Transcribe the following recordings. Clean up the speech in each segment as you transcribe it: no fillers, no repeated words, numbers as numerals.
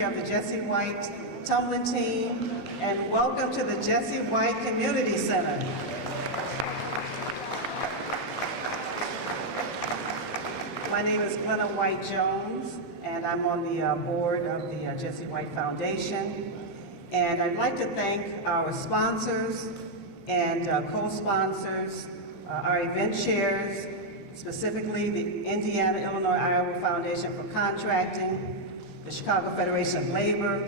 Of the Jesse White Tumbling team, and welcome to the Jesse White Community Center. My name is Glenna White-Jones, and I'm on the board of the Jesse White Foundation. And I'd like to thank our sponsors and co-sponsors, our event chairs, specifically the Indiana, Illinois, Iowa Foundation for Contracting, the Chicago Federation of Labor,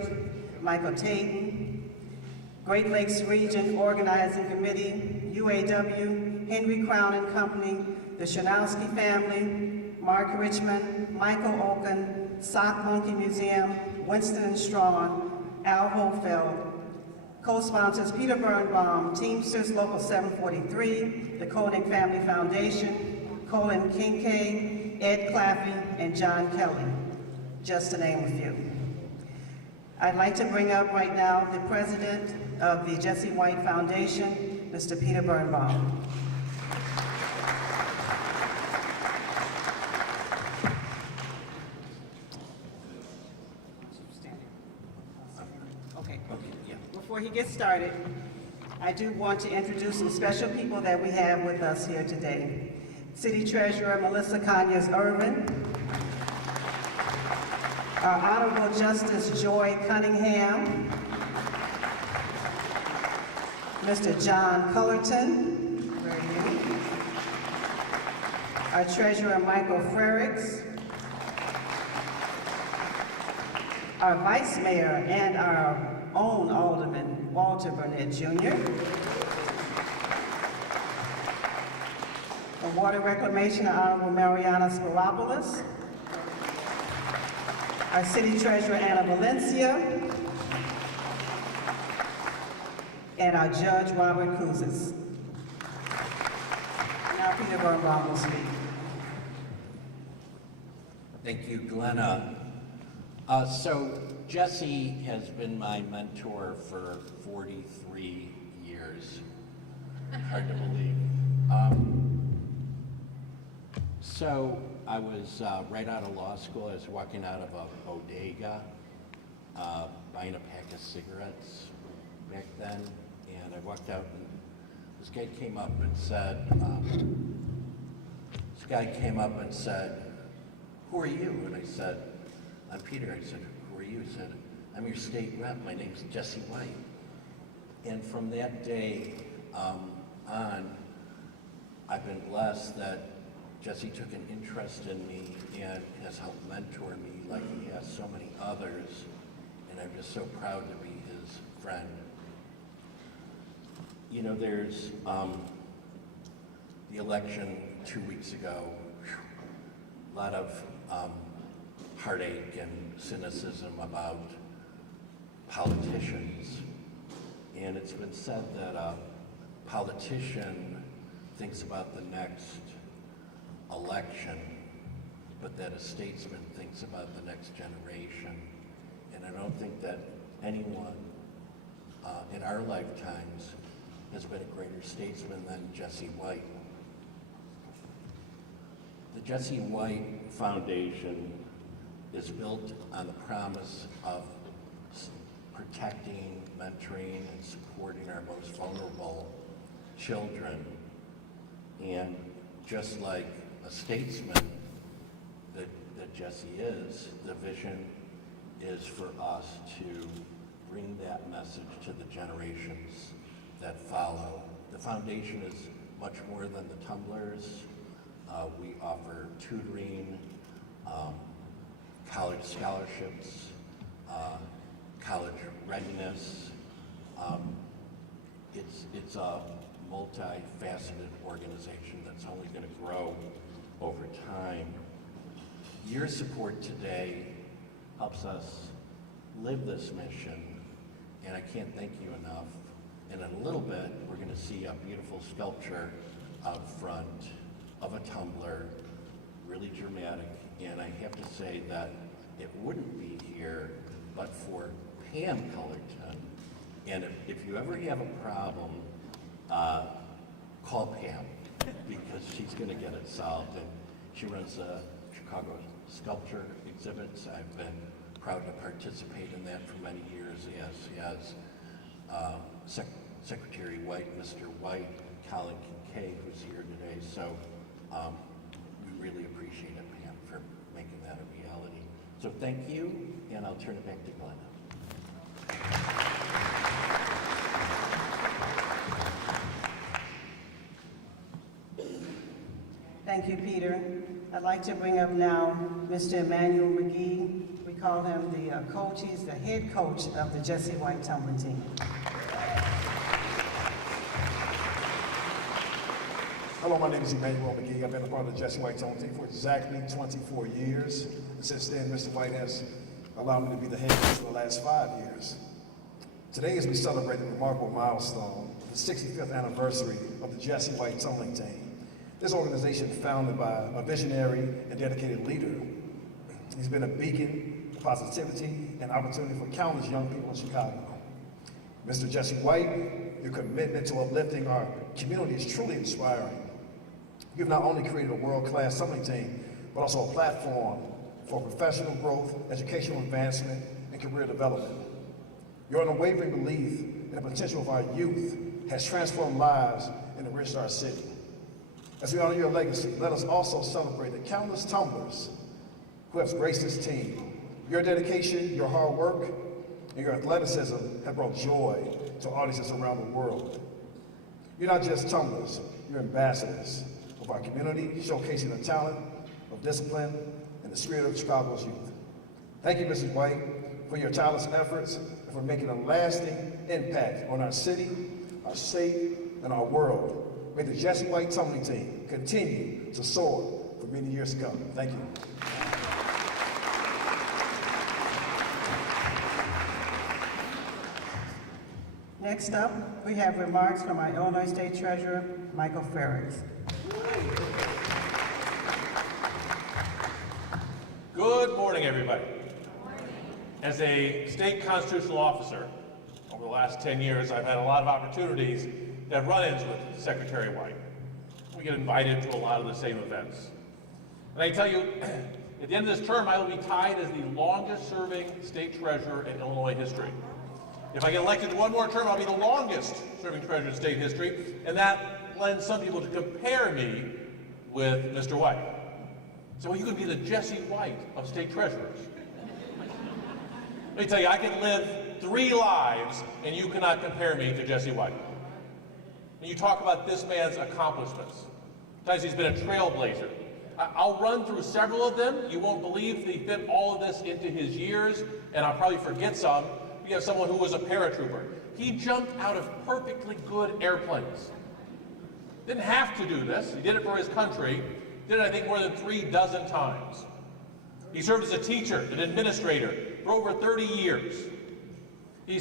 Michael Tatum, Great Lakes Region Organizing Committee, UAW, Henry Crown and Company, the Shanowski family, Mark Richmond, Michael Oken, Sock Monkey Museum, Winston and Strawn, Al Holfeld, co-sponsors Peter Birnbaum, Teamsters Local 743, the Koenig Family Foundation, Colin Kincaid, Ed Claffey, and John Kelly, just to name a few. I'd like to bring up right now the president of the Jesse White Foundation, Mr. Peter Birnbaum. Okay. Before he gets started, I do want to introduce some special people that we have with us here today. City Treasurer Melissa Conyers Irvin, our Honorable Justice Joy Cunningham, Mr. John Cullerton, where are you? Our Treasurer Michael Frericks, our Vice Mayor and our own Alderman Walter Burnett Jr., for Water Reclamation, Honorable Mariana Spiropoulos, our City Treasurer, Anna Valencia, and our Judge, Robert Kuzis. Now Peter Birnbaum will speak. Thank you, Glenna. So Jesse has been my mentor for 43 years. Hard to believe. So I was right out of law school. I was walking out of a bodega, buying a pack of cigarettes back then, and I walked out and this guy came up and said, "Who are you?" And I said, "I'm Peter." I said, "Who are you?" He said, "I'm your state rep. My name's Jesse White." And from that day on, I've been blessed that Jesse took an interest in me and has helped mentor me like he has so many others, and I'm just so proud to be his friend. You know, there's the election 2 weeks ago, a lot of heartache and cynicism about politicians, and it's been said that a politician thinks about the next election, but that a statesman thinks about the next generation. And I don't think that anyone in our lifetimes has been a greater statesman than Jesse White. The Jesse White Foundation is built on the promise of protecting, mentoring, and supporting our most vulnerable children. And just like a statesman that Jesse is, the vision is for us to bring that message to the generations that follow. The foundation is much more than the tumblers. We offer tutoring, college scholarships, college readiness. It's a multifaceted organization that's only going to grow over time. Your support today helps us live this mission, and I can't thank you enough. And in a little bit, we're going to see a beautiful sculpture out front of a tumbler, really dramatic. And I have to say that it wouldn't be here but for Pam Cullerton. And if you ever have a problem, call Pam, because she's going to get it solved. And she runs Chicago sculpture exhibits. I've been proud to participate in that for many years, as Secretary White, Mr. White, Colin Kincaid, who's here today. So we really appreciate it, Pam, for making that a reality. So thank you, and I'll turn it back to Glenna. Thank you, Peter. I'd like to bring up now Mr. Emmanuel McGee. We call him the coach. He's the head coach of the Jesse White tumbling team. Hello, my name is Emmanuel McGee. I've been a part of the Jesse White tumbling team for exactly 24 years. And since then, Mr. White has allowed me to be the head coach for the last 5 years. Today, as we celebrate the remarkable milestone, the 65th anniversary of the Jesse White tumbling team. This organization, founded by a visionary and dedicated leader, he's been a beacon of positivity and opportunity for countless young people in Chicago. Mr. Jesse White, your commitment to uplifting our community is truly inspiring. You've not only created a world-class tumbling team, but also a platform for professional growth, educational advancement, and career development. Your unwavering belief in the potential of our youth has transformed lives and enriched our city. As we honor your legacy, let us also celebrate the countless tumblers who have graced this team. Your dedication, your hard work, and your athleticism have brought joy to audiences around the world. You're not just tumblers, you're ambassadors of our community, showcasing the talent of discipline and the spirit of Chicago's youth. Thank you, Mrs. White, for your tireless efforts and for making a lasting impact on our city, our state, and our world. May the Jesse White tumbling team continue to soar for many years to come. Thank you. Next up, we have remarks from our Illinois State Treasurer, Michael Ferris. Good morning, everybody. As a state constitutional officer, over the last 10 years, I've had a lot of opportunities to have run-ins with Secretary White. We get invited to a lot of the same events. And I tell you, at the end of this term, I will be tied as the longest-serving state treasurer in Illinois history. If I get elected one more term, I'll be the longest-serving treasurer in state history, and that lends some people to compare me with Mr. White. So you could be the Jesse White of state treasurers. Let me tell you, I can live 3 lives, and you cannot compare me to Jesse White. And you talk about this man's accomplishments. Sometimes he's been a trailblazer. I'll run through several of them. You won't believe that he fit all of this into his years, and I'll probably forget some. We have someone who was a paratrooper. He jumped out of perfectly good airplanes. Didn't have to do this. He did it for his country. Did it, I think, more than 36 times. He served as a teacher, an administrator, for over 30 years. He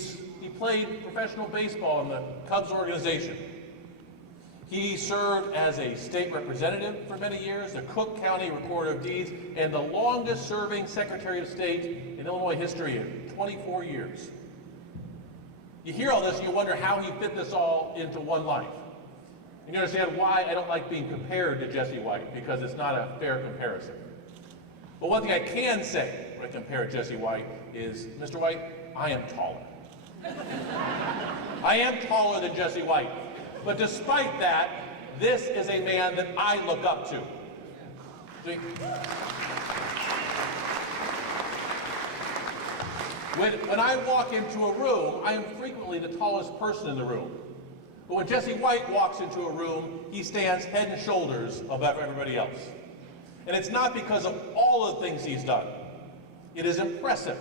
played professional baseball in the Cubs organization. He served as a state representative for many years, the Cook County Recorder of Deeds, and the longest-serving Secretary of State in Illinois history in 24 years. You hear all this and you wonder how he fit this all into one life. And you understand why I don't like being compared to Jesse White, because it's not a fair comparison. But one thing I can say when I compare Jesse White is, Mr. White, I am taller. I am taller than Jesse White. But despite that, this is a man that I look up to. See? When I walk into a room, I am frequently the tallest person in the room. But when Jesse White walks into a room, he stands head and shoulders above everybody else. And it's not because of all of the things he's done. It is impressive,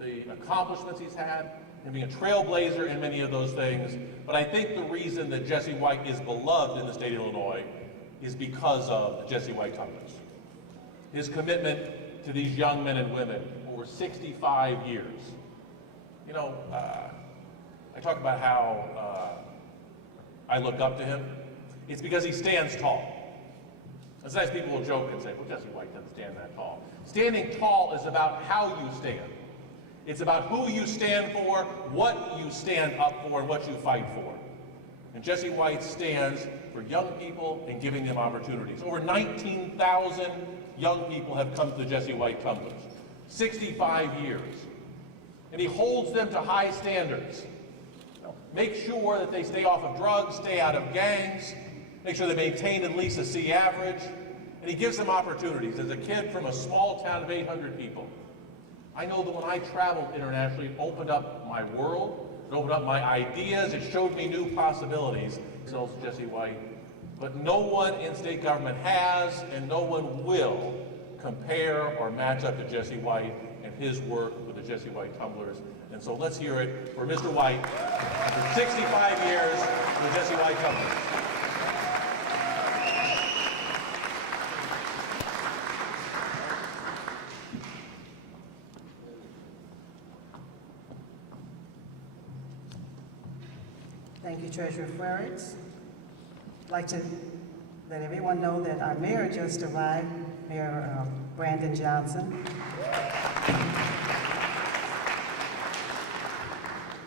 the accomplishments he's had, and being a trailblazer in many of those things. But I think the reason that Jesse White is beloved in the state of Illinois is because of the Jesse White tumblers. His commitment to these young men and women over 65 years. You know, I talk about how I look up to him. It's because he stands tall. And sometimes people will joke and say, well, Jesse White doesn't stand that tall. Standing tall is about how you stand. It's about who you stand for, what you stand up for, and what you fight for. And Jesse White stands for young people and giving them opportunities. Over 19,000 young people have come to the Jesse White tumblers. 65 years. And he holds them to high standards. Make sure that they stay off of drugs, stay out of gangs, make sure they maintain at least a C average, and he gives them opportunities. As a kid from a small town of 800 people, I know that when I traveled internationally, it opened up my world, it opened up my ideas, it showed me new possibilities. So Jesse White, but no one in state government has, and no one will compare or match up to Jesse White and his work with the Jesse White Tumblers. And so let's hear it for Mr. White after 65 years with the Jesse White Tumblers. Thank you, Treasurer Frericks. I'd like to let everyone know that our mayor just arrived, Mayor Brandon Johnson.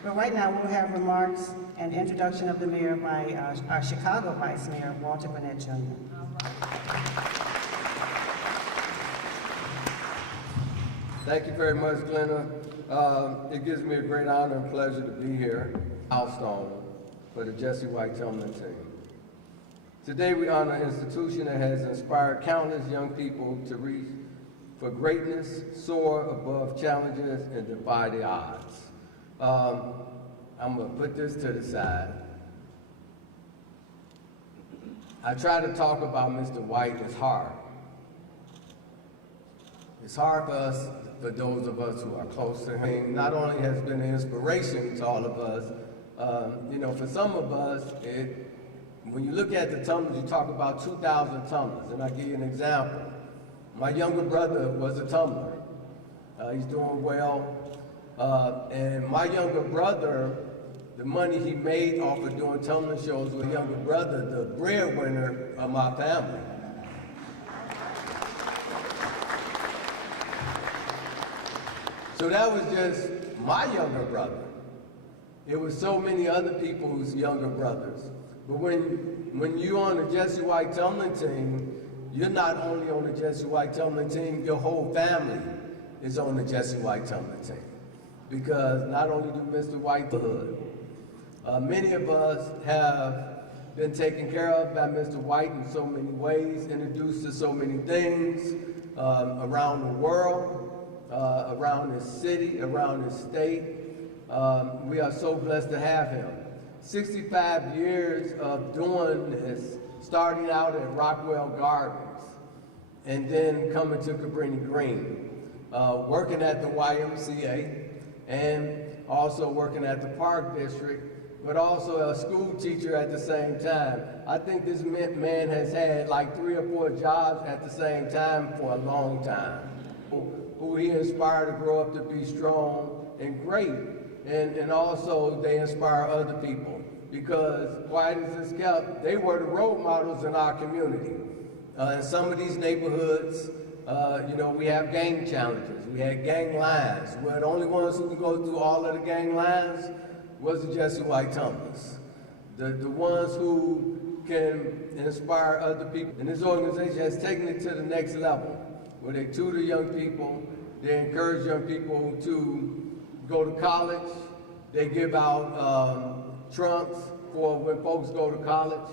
But right now, we'll have remarks and introduction of the mayor by our Chicago Vice Mayor, Walter Burnett Jr. Thank you very much, Glenna. It gives me a great honor and pleasure to be here, milestone for the Jesse White Tumbling team. Today we honor an institution that has inspired countless young people to reach for greatness, soar above challenges, and defy the odds. I'm gonna put this to the side. I try to talk about Mr. White. It's hard. It's hard for us, for those of us who are close to him. Not only has been an inspiration to all of us, for some of us, when you look at the tumblers, you talk about 2,000 tumblers, and I'll give you an example. My younger brother was a tumbler. He's doing well. And my younger brother, the money he made off of doing tumbling shows with younger brother, the breadwinner of my family. So that was just my younger brother. It was so many other people's younger brothers. But when you're on the Jesse White Tumbling team, you're not only on the Jesse White Tumbling team, your whole family is on the Jesse White Tumbling team. Because not only do Mr. White the hood, many of us have been taken care of by Mr. White in so many ways, introduced to so many things around the world, around this city, around this state. We are so blessed to have him. 65 years of doing this, starting out at Rockwell Gardens, and then coming to Cabrini Green, working at the YMCA, and also working at the Park District, but also a school teacher at the same time. I think this man has had like 3 or 4 jobs at the same time for a long time. Who he inspired to grow up to be strong and great, and also they inspire other people. Because quiet as it's kept, they were the role models in our community. In some of these neighborhoods, we have gang challenges. We had gang lines. We're the only ones who could go through all of the gang lines was the Jesse White Tumblers. The ones who can inspire other people. And this organization has taken it to the next level, where they tutor young people, they encourage young people to go to college, they give out trunks for when folks go to college.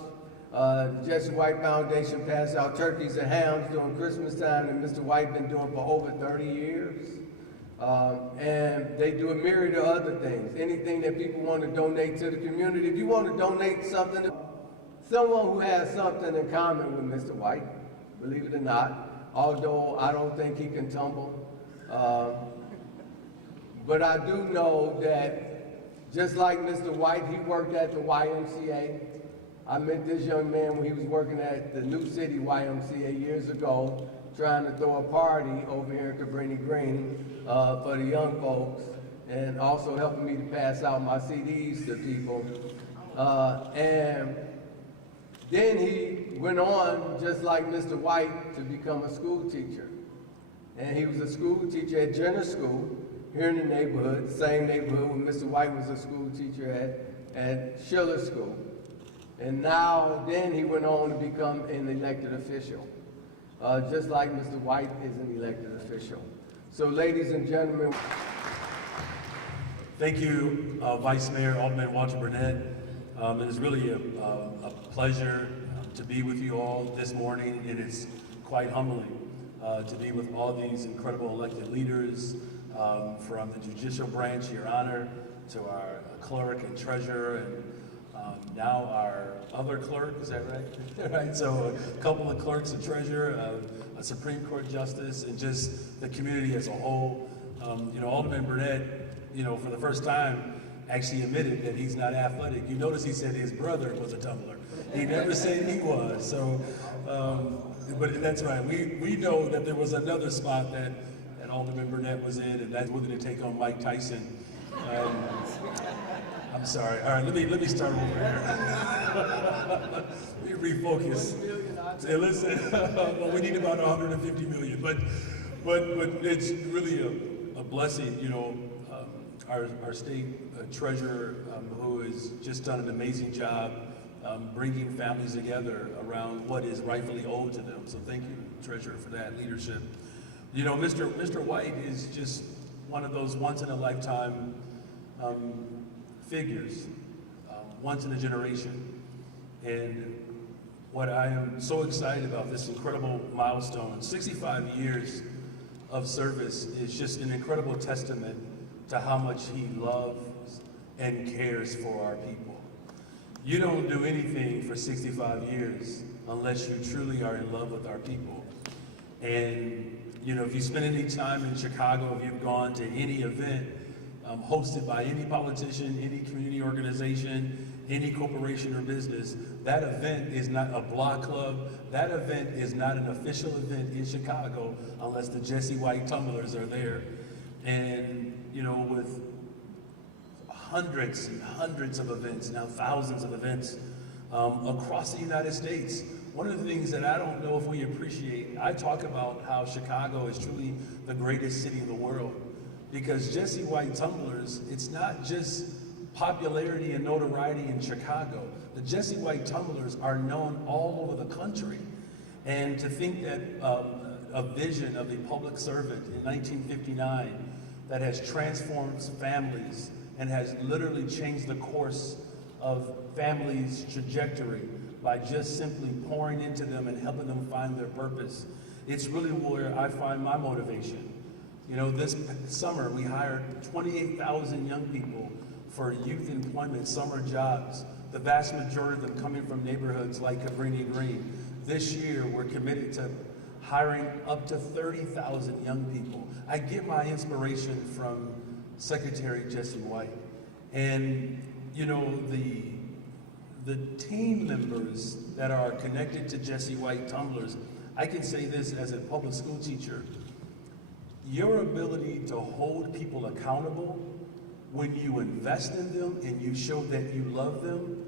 The Jesse White Foundation passed out turkeys and hams during Christmas time, and Mr. White been doing for over 30 years. And they do a myriad of other things. Anything that people want to donate to the community. If you want to donate something to someone who has something in common with Mr. White, believe it or not, although I don't think he can tumble. But I do know that just like Mr. White, he worked at the YMCA. I met this young man when he was working at the New City YMCA years ago, trying to throw a party over here in Cabrini Green for the young folks, and also helping me to pass out my CDs to people. And then he went on, just like Mr. White, to become a school teacher. And he was a school teacher at Jenner School here in the neighborhood, same neighborhood where Mr. White was a school teacher at Schiller School. And then he went on to become an elected official, just like Mr. White is an elected official. So ladies and gentlemen, Thank you, Vice Mayor Alderman Walter Burnett. It is really a pleasure to be with you all this morning, and it's quite humbling to be with all these incredible elected leaders from the judicial branch, Your Honor, to our clerk and treasurer, and now our other clerk, is that right? Right. So a couple of clerks and treasurer, a Supreme Court justice, and just the community as a whole. Alderman Burnett, for the first time, actually admitted that he's not athletic. You notice he said his brother was a tumbler. He never said he was. So, but that's right. We know that there was another spot that Alderman Burnett was in, and that's willing to take on Mike Tyson. I'm sorry. All right, let me start over here. Let me refocus. Hey, listen, well, we need about 150 million, but it's really a blessing, our state treasurer, who has just done an amazing job bringing families together around what is rightfully owed to them. So thank you, treasurer, for that leadership. Mr. White is just one of those once-in-a-lifetime figures, once in a generation. And what I am so excited about, this incredible milestone, 65 years of service, is just an incredible testament to how much he loves and cares for our people. You don't do anything for 65 years unless you truly are in love with our people. And if you spend any time in Chicago, if you've gone to any event hosted by any politician, any community organization, any corporation or business, that event is not a block club. That event is not an official event in Chicago unless the Jesse White Tumblers are there. And with hundreds and hundreds of events, now thousands of events across the United States. One of the things that I don't know if we appreciate, I talk about how Chicago is truly the greatest city in the world, because Jesse White Tumblers, it's not just popularity and notoriety in Chicago. The Jesse White Tumblers are known all over the country. And to think that a vision of a public servant in 1959 that has transformed families and has literally changed the course of families' trajectory by just simply pouring into them and helping them find their purpose. It's really where I find my motivation. This summer we hired 28,000 young people for youth employment summer jobs, the vast majority of them coming from neighborhoods like Cabrini Green. This year we're committed to hiring up to 30,000 young people. I get my inspiration from Secretary Jesse White. And the team members that are connected to Jesse White Tumblers, I can say this as a public school teacher, your ability to hold people accountable when you invest in them and you show that you love them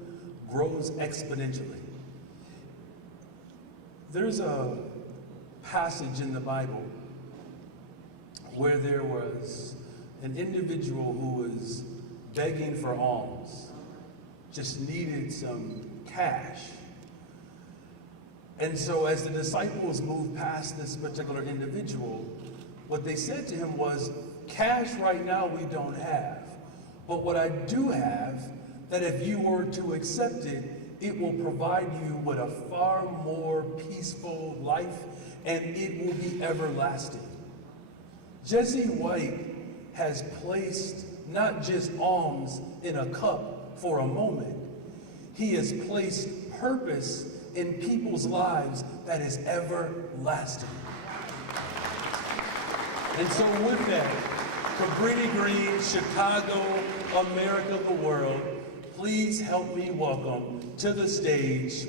grows exponentially. There's a passage in the Bible where there was an individual who was begging for alms, just needed some cash. And so as the disciples moved past this particular individual, what they said to him was, cash right now we don't have, but what I do have, that if you were to accept it, it will provide you with a far more peaceful life, and it will be everlasting. Jesse White has placed not just alms in a cup for a moment, he has placed purpose in people's lives that is everlasting. And so with that, Cabrini Green, Chicago, America, the world, please help me welcome to the stage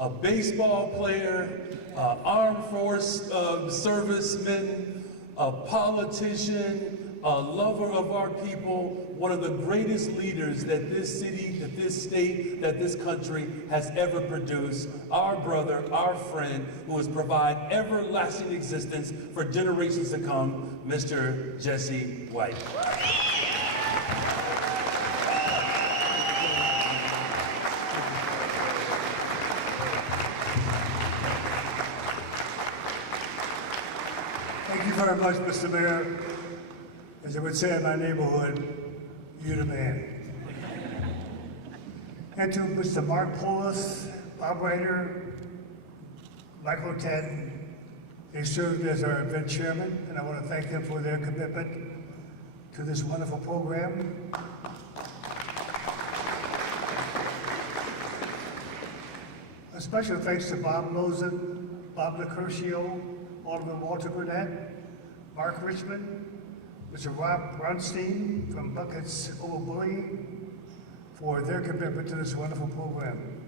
a baseball player, armed force serviceman, a politician, a lover of our people, one of the greatest leaders that this city, that this state, that this country has ever produced, our brother, our friend, who has provided everlasting existence for generations to come, Mr. Jesse White. Thank you very much, Mr. Mayor. As they would say in my neighborhood, you the man. And to Mr. Mark Polis, Bob Ryder, Michael Ten, they served as our event chairman, and I want to thank them for their commitment to this wonderful program. A special thanks to Bob Lozen, Bob LaCurcio, Alderman Walter Burnett, Mark Richmond, Mr. Rob Bronstein from Buckets Over Bullying for their commitment to this wonderful program.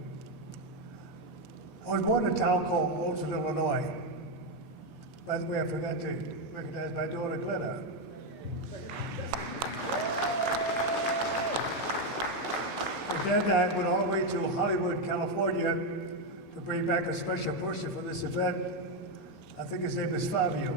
I was born in a town called Alton, Illinois. By the way, I forgot to recognize my daughter, Glenna. And then I went all the way to Hollywood, California to bring back a special person for this event. I think his name is Fabio.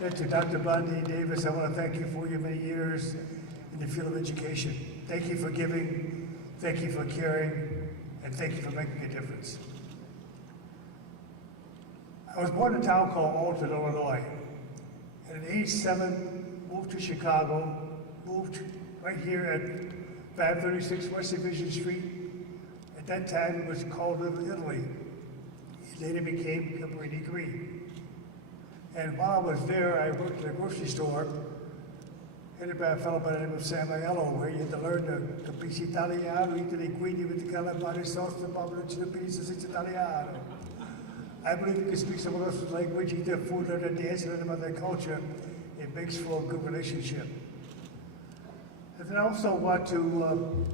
Then to Dr. Bondi Davis, I want to thank you for your many years in the field of education. Thank you for giving, thank you for caring, and thank you for making a difference. I was born in a town called Alton, Illinois. And at age 7, moved to Chicago, moved right here at 536 West Division Street. At that time, it was called Little Italy. It later became Cabrini Green. And while I was there, I worked at a grocery store headed by a fellow by the name of Sam Aiello, where you had to learn the capisci italiano, eat the linguini with the calamari sauce, the barbecue, the pieces, it's Italiano. I believe you can speak someone else's language, eat their food, learn their dance, learn about their culture. It makes for a good relationship. And then I also want to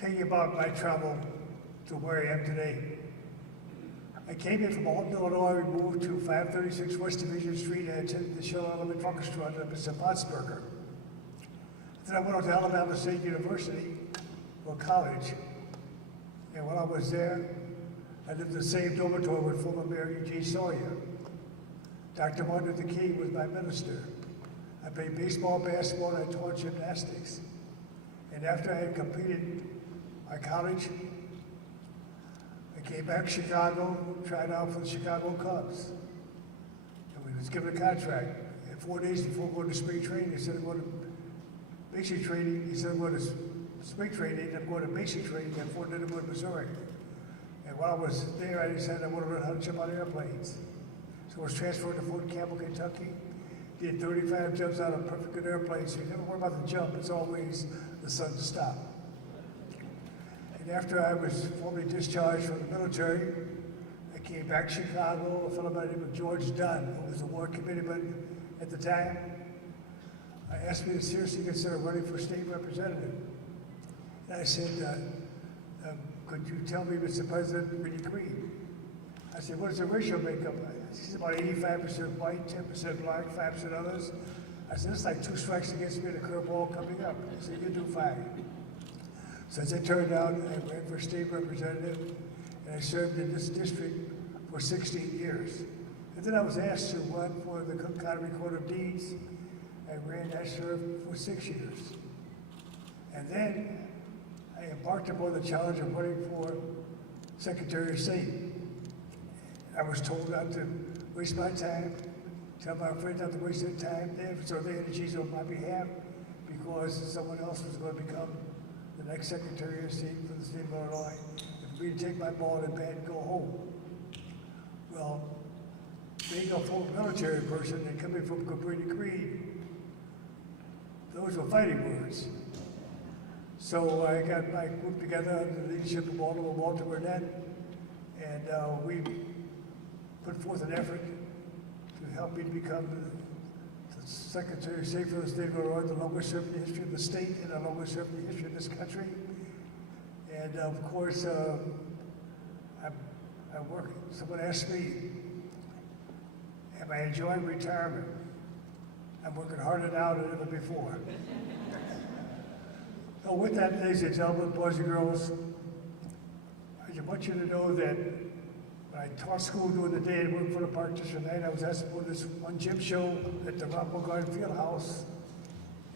tell you about my travel to where I am today. I came in from Alton, Illinois, moved to 536 West Division Street. I attended the Shell Element Orchestra under Mr. Potsberger. Then I went on to Alabama State University for college. And while I was there, I lived in the same dormitory with former Mayor Eugene Sawyer. Dr. Martin Luther King was my minister. I played baseball, basketball, and I taught gymnastics. And after I had completed my college, I came back to Chicago, tried out for the Chicago Cubs. And we was given a contract. And 4 days before going to spring training, instead of going to basic training, instead of going to spring training, I'm going to basic training at Fort Leonard, Missouri. And while I was there, I decided I wanted to learn how to jump on airplanes. So I was transferred to Fort Campbell, Kentucky. Did 35 jumps out of perfect good airplanes. So you never worry about the jump, it's always the sun's stop. And after I was formally discharged from the military, I came back to Chicago. A fellow by the name of George Dunn, who was the war committeeman at the time, asked me to seriously consider running for state representative. And I said, could you tell me, Mr. President, really green? I said, what is the racial makeup? He said, about 85% white, 10% black, 5% others. I said, it's like 2 strikes against me and a curveball coming up. He said, you do fine. So as it turned out, I ran for state representative, and I served in this district for 16 years. And then I was asked to run for the Cook County Recorder of Deeds. I served for 6 years. And then I embarked upon the challenge of running for Secretary of State. I was told not to waste my time, tell my friends not to waste their time, so they had to choose on my behalf because someone else was going to become the next Secretary of State for the state of Illinois. And for me to take my ball and bat and go home. Well, being a full military person and coming from Cabrini Green, those were fighting words. So I got my group together under the leadership of Walter Burnett, and we put forth an effort to help me to become the Secretary of State for the state of Illinois, the longest serving in the history of the state and the longest serving in the history of this country. And of course, I work, someone asked me, am I enjoying retirement? I'm working harder now than ever before. So with that, ladies and gentlemen, boys and girls, I just want you to know that when I taught school during the day and worked for the park district at night, I was asked to put this one gym show at the Rockwell Garden Fieldhouse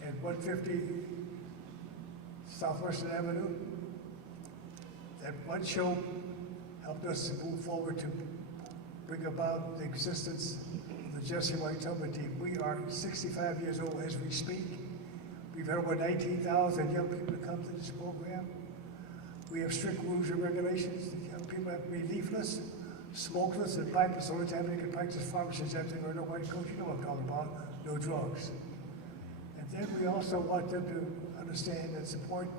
at 150 Southwestern Avenue. That one show helped us to move forward to bring about the existence of the the Jesse White Tumbling team. We are 65 years old as we speak. We've had over 19,000 young people come to this program. We have strict rules and regulations. The young people have to be leafless, smokeless, and pipeless. The only time they can practice pharmacists after they're no white coach. You know what I'm talking about. No drugs. And then we also want them to understand and support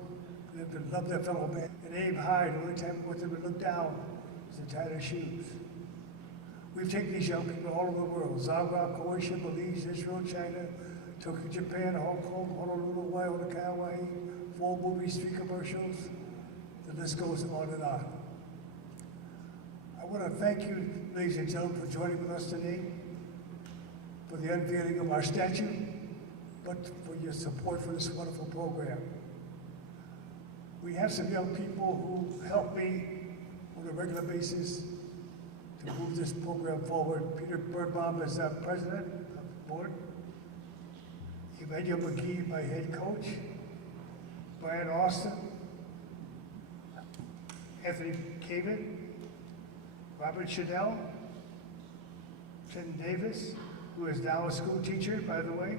them to love their fellow man and aim high. The only time we want them to look down is to tie their shoes. We've taken these young people all over the world. Zagreb, Croatia, Belize, Israel, China, Tokyo, Japan, Hong Kong, Honolulu, Hawaii, Kauai, 4 movies, 3 commercials. The list goes on and on. I want to thank you, ladies and gentlemen, for joining with us today for the unveiling of our statue, but for your support for this wonderful program. We have some young people who help me on a regular basis to move this program forward. Peter Birdbaum is our president of the board. Emmanuel McGee, my head coach. Brian Austin. Anthony Caven. Robert Chanel. Clinton Davis, who is now a school teacher, by the way.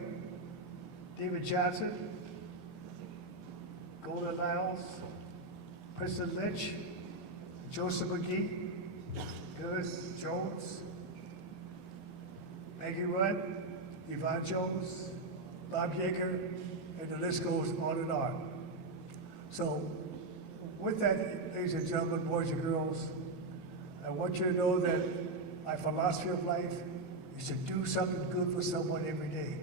David Johnson. Golden Niles. Kristen Lynch. Joseph McGee. Gillis Jones, Maggie Rudd, Yvonne Jones, Bob Yeager, and the list goes on and on. So with that, ladies and gentlemen, boys and girls, I want you to know that my philosophy of life is to do something good for someone every day.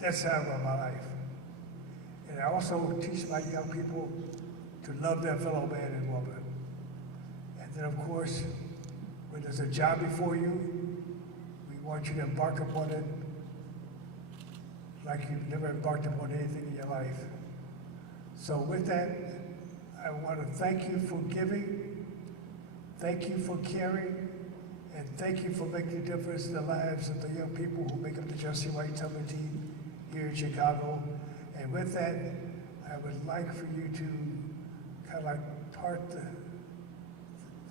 That's how I run my life. And I also teach my young people to love their fellow man and woman. And then, of course, when there's a job before you, we want you to embark upon it like you've never embarked upon anything in your life. So with that, I want to thank you for giving, thank you for caring, and thank you for making a difference in the lives of the young people who make up the Jesse White Tumbling team here in Chicago. And with that, I would like for you to kind of like part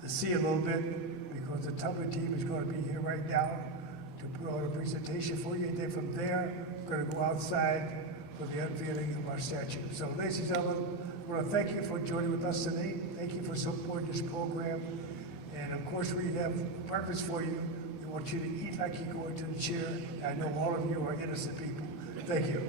the sea a little bit, because the tumbling team is going to be here right now to put on a presentation for you. And then from there, we're going to go outside for the unveiling of our statue. So ladies and gentlemen, I want to thank you for joining with us today. Thank you for supporting this program. And of course, we have breakfast for you. We want you to eat like you go into the chair. I know all of you are innocent people. Thank you.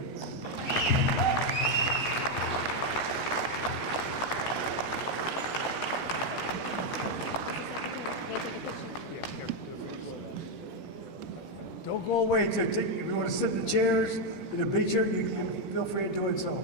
Don't go away. If you want to sit in the chairs, in the bleacher, you feel free to do it so.